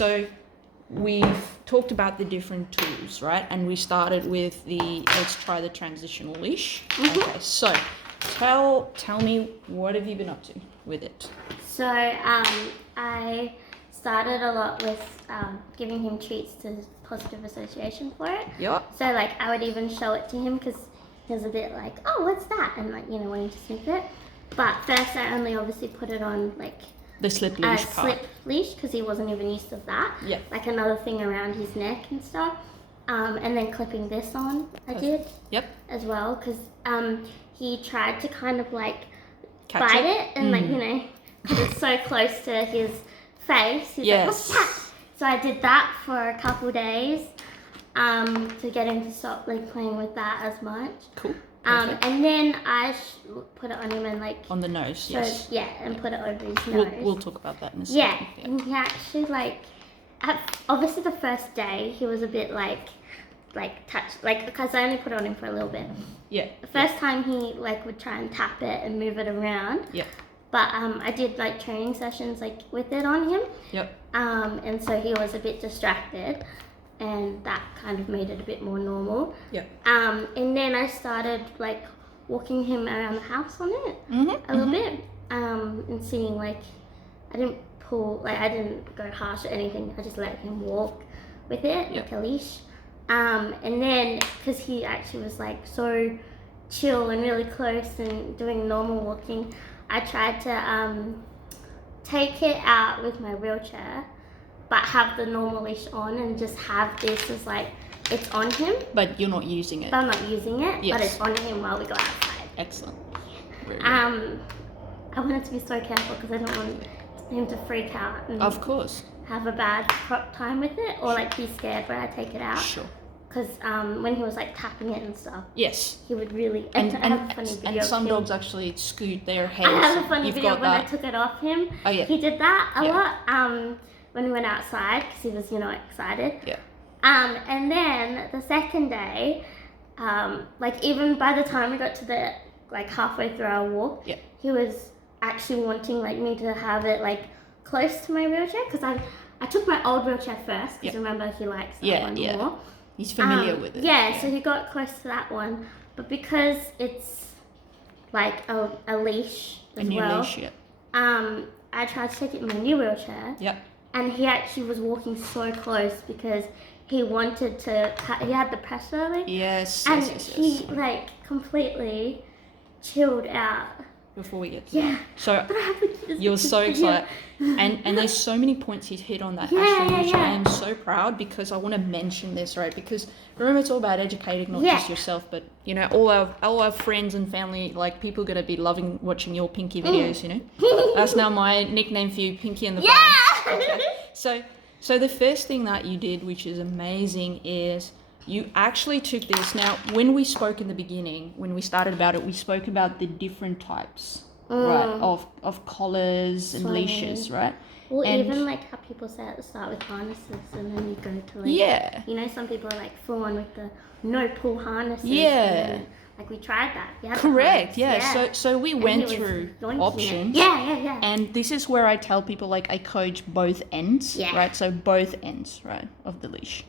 so we've talked about the different tools, right? And we started with let's try the transitional leash. Okay, so tell me, what have you been up to with it? So I started a lot with giving him treats to positive association for it. Yep. So like I would even show it to him because he was a bit like, oh, what's that? And like, wanting to sniff it. But first I only obviously put it on like the slip leash part. Slip leash because he wasn't even used to that. Yep. Like another thing around his neck and stuff. And then clipping this on, I did. Yep. As well because he tried to kind of like Catch bite it and like, because it's so close to his face. He's like, what's that? So I did that for a couple days to get him to stop like playing with that as much. Cool. And then I put it on him and like... On the nose, so, yes. Yeah, and put it over his nose. We'll talk about that in a second. Yeah, and he actually like... Obviously the first day he was a bit like because I only put it on him for a little bit. Yeah. The first time he like would try and tap it and move it around. Yeah. But I did like training sessions like with it on him. Yep. And so he was a bit distracted, and that kind of made it a bit more normal. Yep. And then I started like walking him around the house on it a little bit, and seeing like I didn't go harsh or anything. I just let him walk with it like a leash. And then because he actually was like so chill and really close and doing normal walking, I tried to take it out with my wheelchair, but have the normal leash on and just have this as like, it's on him. But you're not using it. But I'm not using it, yes. but it's on him while we go outside. Excellent. I wanted to be so careful because I don't want him to freak out and of course have a bad time with it or like be scared when I take it out. Sure. Because when he was like tapping it and stuff, yes, he would really. And I have a funny video and some of him. dogs actually scoot their heads. I have a funny You've video got when that. I took it off him. Oh yeah. He did that a lot when we went outside because he was excited. Yeah. And then the second day, like even by the time we got to the like halfway through our walk, he was actually wanting like me to have it like close to my wheelchair because I took my old wheelchair first because remember he likes that one more. He's familiar with it. Yeah, so he got close to that one, but because it's like a leash as well. Leash, I tried to take it in my new wheelchair. Yep. And he actually was walking so close because he wanted to. He had the pressure, like. Yes. And yes. he like completely chilled out. Before we get to that. So you're so excited. And there's so many points he's hit on that, Ashley, which I am so proud because I want to mention this, right? Because remember, it's all about educating not just yourself, but all our friends and family, like people are gonna be loving watching your Pinky videos, That's now my nickname for you, Pinky and the Fans. Okay. So the first thing that you did, which is amazing, is you actually took this. Now, when we spoke in the beginning, when we started about it, we spoke about the different types, right, of collars and leashes, right? Well, and even like how people say at the start with harnesses, and then you go to like, some people are like full on with the no pull harnesses. Yeah. And then, like we tried that. Yeah. Correct. Yeah. So we went through options. Yeah. And this is where I tell people like I coach both ends, right? So both ends, right, of the leash.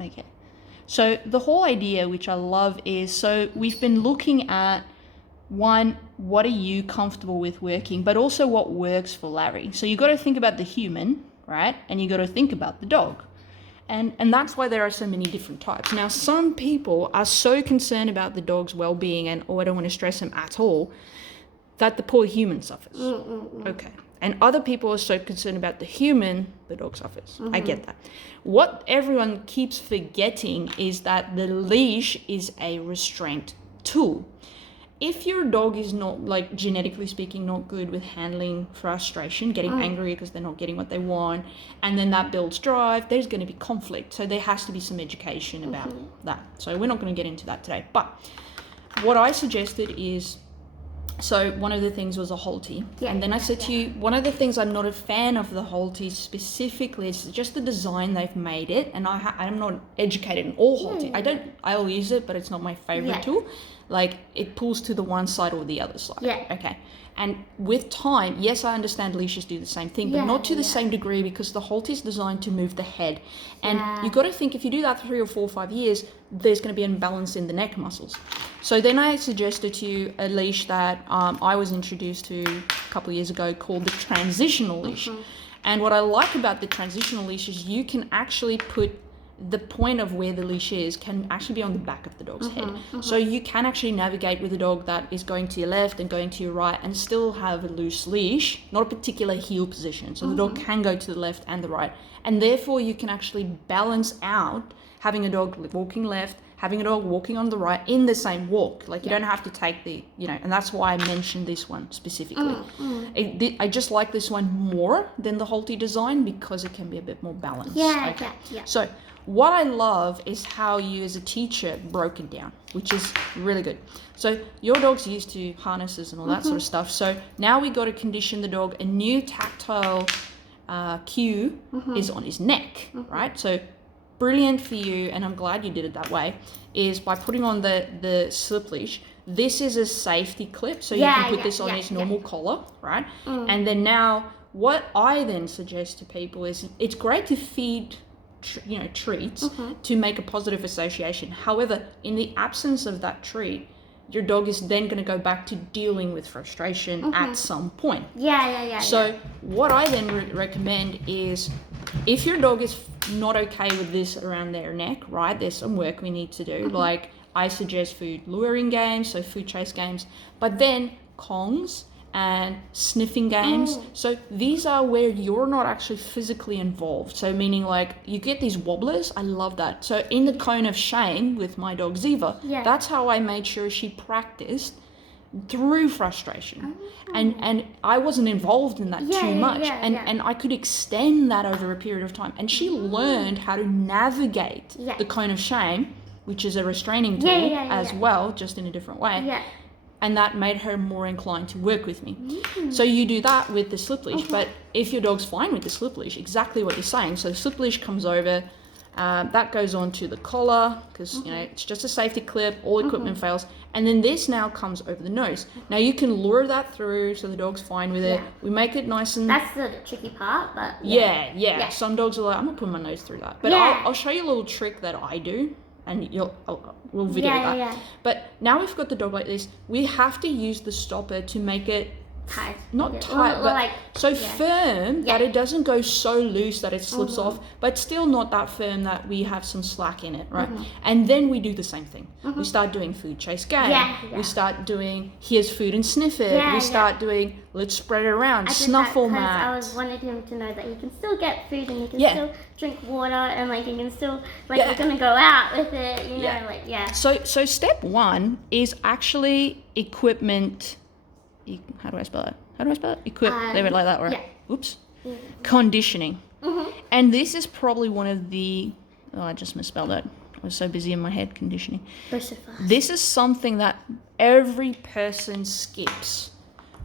Okay. So the whole idea, which I love, is so we've been looking at one, what are you comfortable with working, but also what works for Larry. So you got to think about the human, right? And you got to think about the dog. And that's why there are so many different types. Now, some people are so concerned about the dog's well-being and, I don't want to stress him at all, that the poor human suffers. Okay. And other people are so concerned about the human, the dog suffers. I get that. What everyone keeps forgetting is that the leash is a restraint tool. If your dog is not, like genetically speaking, not good with handling frustration, getting angry because they're not getting what they want, and then that builds drive, there's going to be conflict. So there has to be some education about that. So we're not going to get into that today. But what I suggested is, so one of the things was a Holty. And then I said to you, one of the things I'm not a fan of the Holty specifically is just the design they've made it. And I'm not educated in all Holty. I'll use it, but it's not my favorite tool. like it pulls to the one side or the other side. Yeah. Okay. And with time, yes, I understand leashes do the same thing, but not to the same degree, because the halter is designed to move the head. And you've got to think, if you do that 3 or 4 or 5 years, there's going to be an imbalance in the neck muscles. So then I suggested to you a leash that I was introduced to a couple of years ago called the transitional leash. And what I like about the transitional leash is you can actually put the point of where the leash is can actually be on the back of the dog's head. So you can actually navigate with a dog that is going to your left and going to your right and still have a loose leash, not a particular heel position. So the dog can go to the left and the right. And therefore you can actually balance out having a dog walking left, having a dog walking on the right in the same walk. Like you don't have to take the, and that's why I mentioned this one specifically. I just like this one more than the halter design because it can be a bit more balanced. Yeah. So what I love is how you as a teacher broke it down, which is really good. So your dog's used to harnesses and all that sort of stuff. So now we got to condition the dog. A new tactile cue is on his neck, right? So brilliant for you, and I'm glad you did it that way, is by putting on the slip leash. This is a safety clip, so you can put this on his normal collar, right? And then now what I then suggest to people is it's great to feed treats to make a positive association. However, in the absence of that treat, your dog is then going to go back to dealing with frustration at some point. So what I then recommend is, if your dog is not okay with this around their neck, right, there's some work we need to do. Like I suggest food luring games, so food chase games, but then Kongs and sniffing games. So these are where you're not actually physically involved. So meaning like you get these wobblers. I love that. So in the cone of shame with my dog Ziva, that's how I made sure she practiced through frustration. And I wasn't involved in that too much. And I could extend that over a period of time. And she learned how to navigate the cone of shame, which is a restraining tool as well, just in a different way. And that made her more inclined to work with me. So you do that with the slip leash, but if your dog's fine with the slip leash, exactly what you're saying. So the slip leash comes over, that goes on to the collar, because it's just a safety clip, all equipment fails. And then this now comes over the nose. Now you can lure that through so the dog's fine with it. We make it nice and... That's the tricky part, but... Some dogs are like, I'm not putting my nose through that. But I'll show you a little trick that I do, and we'll video that. But now we've got the dog like this, we have to use the stopper to make it tight. Not tight, but like, firm that it doesn't go so loose that it slips off, but still not that firm that we have some slack in it, right? And then we do the same thing. We start doing food chase game. We start doing here's food and sniff it. We start doing let's spread it around, snuffle mat. I wanted him to know that he can still get food and he can still drink water, and like he can still we're gonna go out with it, you know, So step one is actually equipment. How do I spell it? Equip. Leave it like that. Or oops. Conditioning. And this is probably one of the. Oh, I just misspelled it. I was so busy in my head. Conditioning. This is something that every person skips,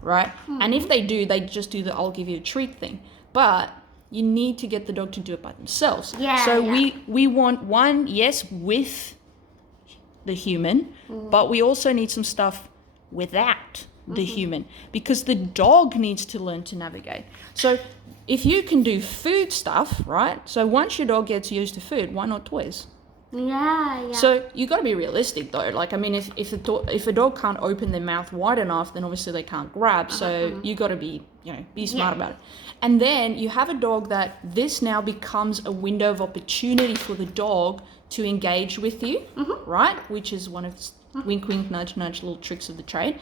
right? And if they do, they just do the "I'll give you a treat" thing. But you need to get the dog to do it by themselves. We want one, yes, with the human, but we also need some stuff without the human, because the dog needs to learn to navigate. So if you can do food stuff, right? So once your dog gets used to food, why not toys? So you got to be realistic though. Like, I mean, if a dog can't open their mouth wide enough, then obviously they can't grab. So you got to be smart about it. And then you have a dog that this now becomes a window of opportunity for the dog to engage with you, right? Which is one of wink, wink, nudge, nudge little tricks of the trade.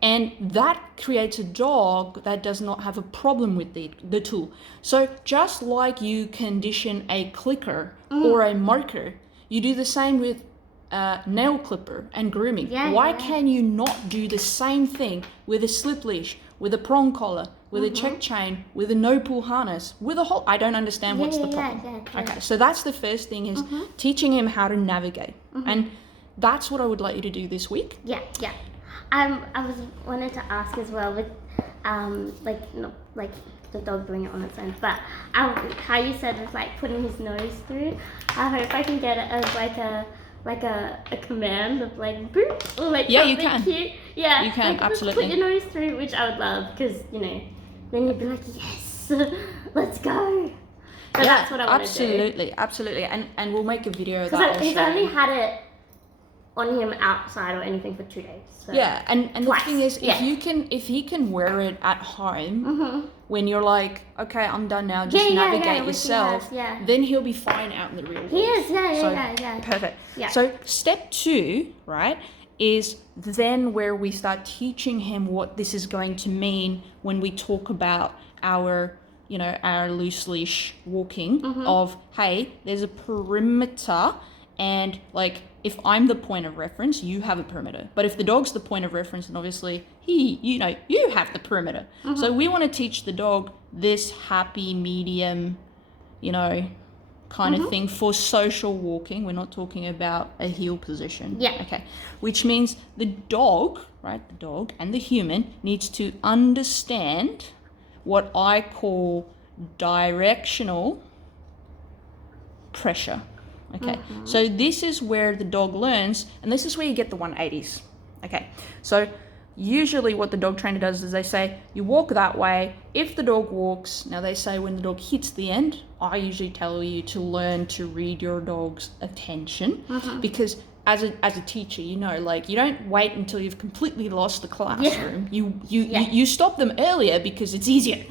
And that creates a dog that does not have a problem with the tool. So just like you condition a clicker or a marker, you do the same with nail clipper and grooming. Why can you not do the same thing with a slip leash, with a prong collar, with a check chain, with a no pull harness, with a whole... I don't understand what's the problem. Okay, so that's the first thing, is teaching him how to navigate. And that's what I would like you to do this week. I wanted to ask as well with the dog doing it on its own, but how you said it's like putting his nose through. I hope I can get it as like a like a command of like boop or like Yeah, something you can. cute. Yeah, You can, like, absolutely. Put your nose through, which I would love, because then you'd be like, yes, let's go. So that's what I want to do. Absolutely, and we'll make a video that Because I'll he's show only you. had it on him outside or anything for 2 days. So. Yeah, and the Twice. thing is, Yeah. if he can wear it at home, Mm-hmm. when you're like, okay, I'm done now, just navigate yourself, then he'll be fine out in the real world. He is, yeah. Perfect. Yeah. So step 2, right, is then where we start teaching him what this is going to mean when we talk about our loose leash walking of, hey, there's a perimeter, and like, if I'm the point of reference, you have a perimeter. But if the dog's the point of reference, then obviously you have the perimeter. So we want to teach the dog this happy medium, kind of thing for social walking. We're not talking about a heel position. Yeah. Okay. Which means the dog, right, the dog and the human needs to understand what I call directional pressure. Okay, so this is where the dog learns, and this is where you get the 180s. Okay, so usually what the dog trainer does is they say, you walk that way. If the dog walks, now they say when the dog hits the end, I usually tell you to learn to read your dog's attention, because as a teacher, like, you don't wait until you've completely lost the classroom. You stop them earlier because it's easier.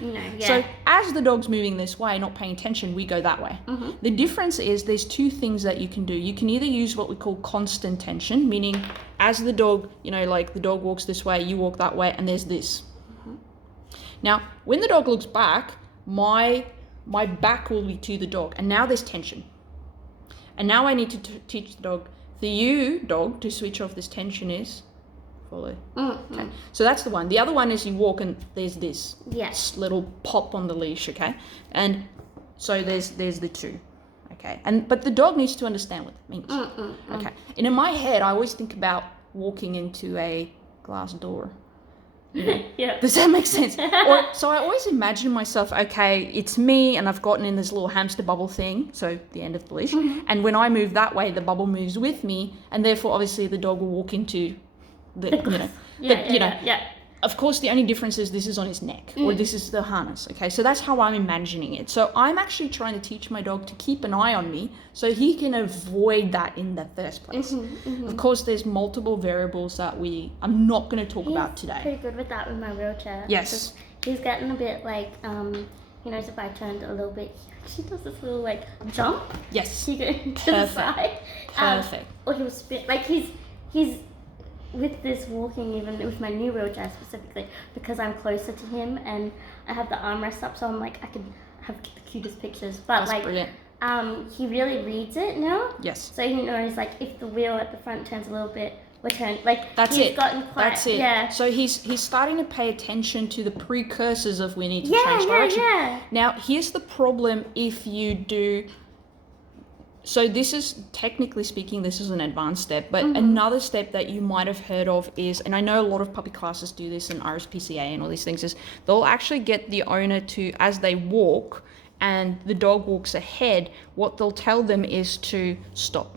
So as the dog's moving this way, not paying attention, we go that way. The difference is there's 2 things that you can do. You can either use what we call constant tension, meaning as the dog, like the dog walks this way, you walk that way, and there's this. Now, when the dog looks back, my back will be to the dog, and now there's tension. And now I need to teach the dog, for you, dog, to switch off this tension is follow. Okay. So that's the one. The other one is you walk and there's this little pop on the leash, okay? And so there's the 2, okay? But the dog needs to understand what it means, okay? And in my head, I always think about walking into a glass door. Yeah. Does that make sense? So I always imagine myself, okay, it's me, and I've gotten in this little hamster bubble thing, so the end of the leash, and when I move that way, the bubble moves with me, and therefore obviously the dog will walk into the Of course, the only difference is this is on his neck, or this is the harness, okay? So that's how I'm imagining it. So I'm actually trying to teach my dog to keep an eye on me so he can avoid that in the first place. Of course, there's multiple variables that I'm not going to talk about today. Pretty good with that with my wheelchair. Yes. He's getting a bit like, he knows if I turned a little bit, he actually does this little like jump. Yes. He goes to the side. Perfect. Or he'll spin, like he's with this walking, even with my new wheelchair specifically, because I'm closer to him and I have the armrest up, so I'm like, I can have the cutest pictures. But that's brilliant. He really reads it now. Yes. So he knows, like, if the wheel at the front turns a little bit, we're turning, like, that's he's it. gotten quite, that's it. Yeah. So he's starting to pay attention to the precursors of we need to change direction. Yeah. Now, here's the problem if you do. So this is, technically speaking, this is an advanced step, but another step that you might have heard of is, and I know a lot of puppy classes do this in RSPCA and all these things, is they'll actually get the owner to, as they walk and the dog walks ahead, what they'll tell them is to stop.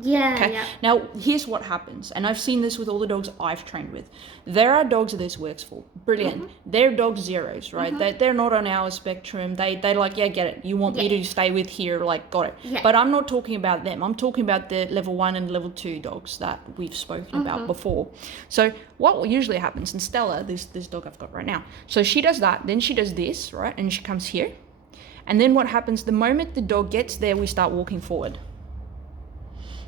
Yeah, okay? yeah. Now, here's what happens, and I've seen this with all the dogs I've trained with. There are dogs that this works for. Brilliant. They're dog zeros, right? They're not on our spectrum. They're like, yeah, get it. You want me to stay with here, like, got it. Yeah. But I'm not talking about them. I'm talking about the level 1 and level 2 dogs that we've spoken about before. So what usually happens, and Stella, this dog I've got right now, so she does that, then she does this, right? And she comes here. And then what happens, the moment the dog gets there, we start walking forward.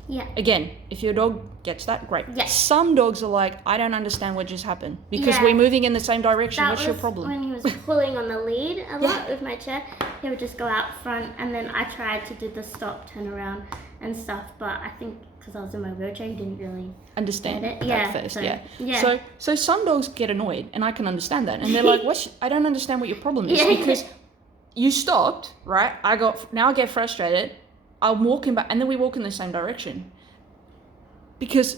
Yeah. Again, if your dog gets that, great. Yes. Some dogs are like, I don't understand what just happened because we're moving in the same direction. That What's your was problem? when he was pulling on the lead a lot with my chair. He would just go out front, and then I tried to do the stop, turn around and stuff, but I think because I was in my wheelchair, he didn't really understand get it. that first. So some dogs get annoyed, and I can understand that. And they're like, I don't understand what your problem is because you stopped, right? Now I get frustrated. I'm walking back, and then we walk in the same direction because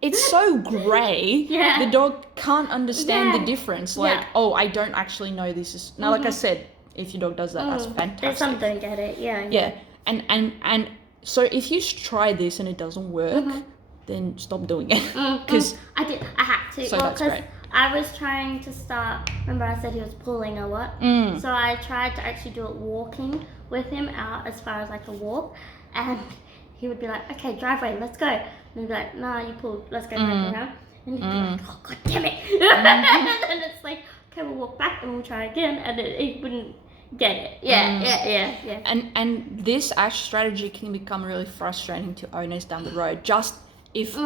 it's so grey. The dog can't understand the difference. Like, oh, I don't actually know this is now. Like I said, if your dog does that, that's fantastic. Some don't get it. Yeah. And so if you try this and it doesn't work, then stop doing it. Because I had to. So that's great. I was trying to start, remember I said he was pulling a lot? So I tried to actually do it walking with him out as far as I could walk, and he would be like, okay, driveway, let's go. And he'd be like, nah, you pulled, let's go back around. And he'd be like, oh, god damn it. And it's like, okay, we'll walk back and we'll try again, and he wouldn't get it. Yeah. And this actual strategy can become really frustrating to owners down the road. Just if,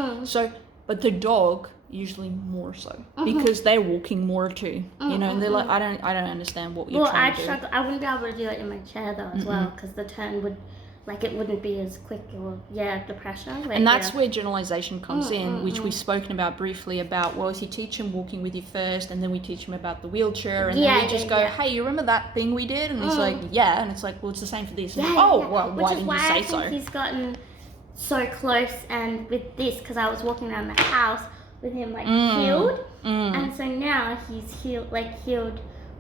but the dog usually more so because they're walking more too, you know, and they're like, I don't understand what you're trying to do. I wouldn't be able to do it in my chair though as well, because the turn would, like, it wouldn't be as quick, or the pressure. Like, and that's where generalization comes in, which we've spoken about briefly about, well, if you teach him walking with you first, and then we teach him about the wheelchair, and then we just go, hey, you remember that thing we did? And he's like, yeah, and it's like, well, it's the same for this. And well, why didn't you say so? I think he's gotten so close, and with this, because I was walking around the house with him like healed, and so now he's healed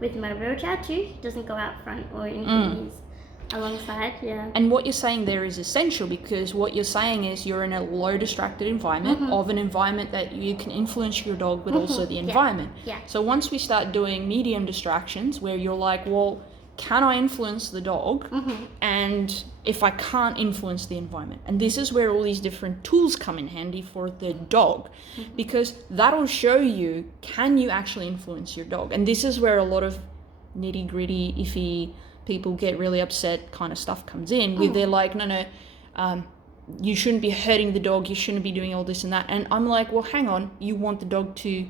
with my wheelchair too. He doesn't go out front or anything. He's alongside, And what you're saying there is essential, because what you're saying is you're in a low distracted environment of an environment that you can influence your dog, but also the environment. So once we start doing medium distractions where you're like, well, can I influence the dog? And if I can't influence the environment, and this is where all these different tools come in handy for the dog, because that'll show you, can you actually influence your dog? And this is where a lot of nitty gritty, iffy people get really upset kind of stuff comes in, where they're like, no, you shouldn't be hurting the dog, you shouldn't be doing all this and that. And I'm like, well, hang on, you want the dog to,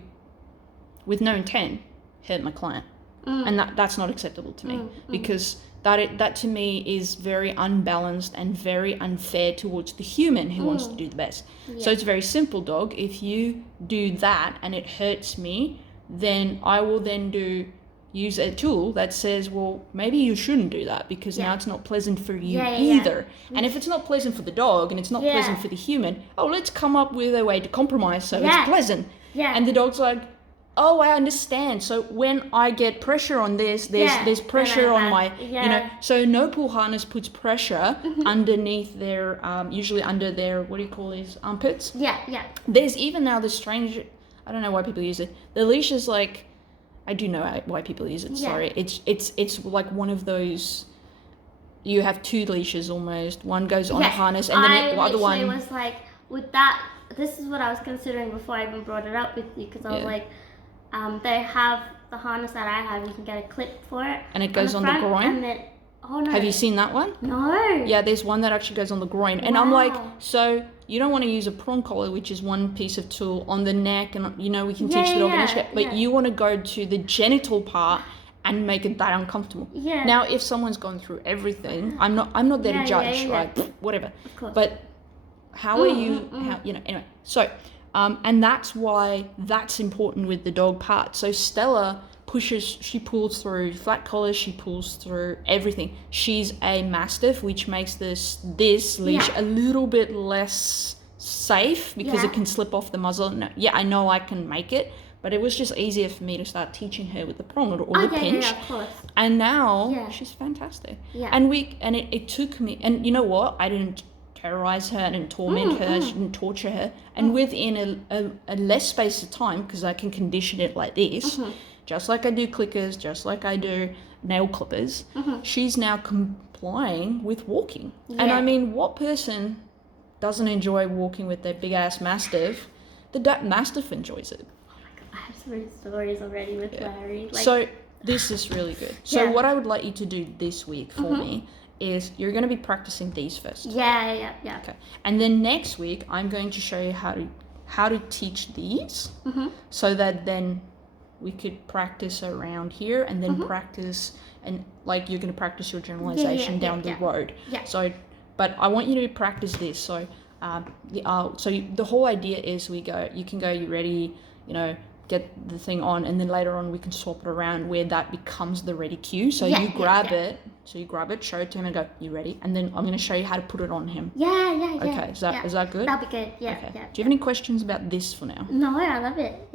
with no intent, hurt my client. And that's not acceptable to me, because that to me is very unbalanced and very unfair towards the human who wants to do the best. So it's very simple, dog. If you do that and it hurts me, then I will then use a tool that says, well, maybe you shouldn't do that, because now it's not pleasant for you either. And if it's not pleasant for the dog and it's not pleasant for the human, let's come up with a way to compromise so it's pleasant. And the dog's like, oh, I understand. So when I get pressure on this, there's pressure on my, you know, so no pull harness puts pressure underneath their, usually under their, what do you call these, armpits? There's even now this strange, I don't know why people use it. The leash is like, I do know why people use it, sorry. It's like one of those, you have two leashes almost. One goes on a harness, and then the other one. I was like, with that, this is what I was considering before I even brought it up with you, because I was like, they have the harness that I have, you can get a clip for it. And it goes on the groin? And then, have you seen that one? No. Yeah, there's one that actually goes on the groin. And I'm like, so you don't want to use a prong collar, which is one piece of tool, on the neck, and you know, we can teach the dog but you want to go to the genital part and make it that uncomfortable. Now, if someone's gone through everything, I'm not there to judge, right? Whatever. Of course. But how are you, anyway. So, and that's why that's important with the dog part. So Stella she pulls through flat collars, she pulls through everything. She's a Mastiff, which makes this leash a little bit less safe, because it can slip off the muzzle. No, I know I can make it, but it was just easier for me to start teaching her with the prong or the pinch. Of course. And now she's fantastic. And it took me, and you know what? I didn't terrorize her, I didn't torment her, I didn't torture her. And within a less space of time, because I can condition it like this, just like I do clickers, just like I do nail clippers, she's now complying with walking. And I mean, what person doesn't enjoy walking with their big ass Mastiff? The Mastiff enjoys it. Oh my god, I have so many stories already with Larry. So this is really good. So what I would like you to do this week for me is, you're going to be practicing these first. Yeah. Okay. And then next week, I'm going to show you how to teach these, so that then we could practice around here, and then practice, and like you're going to practice your generalization down the road. So, but I want you to practice this. So, the whole idea is you can go, you ready, get the thing on, and then later on we can swap it around where that becomes the ready cue. So you grab it, show it to him and go, you ready? And then I'm going to show you how to put it on him. Okay, is that good? That'll be good, Okay. Do you have any questions about this for now? No, I love it,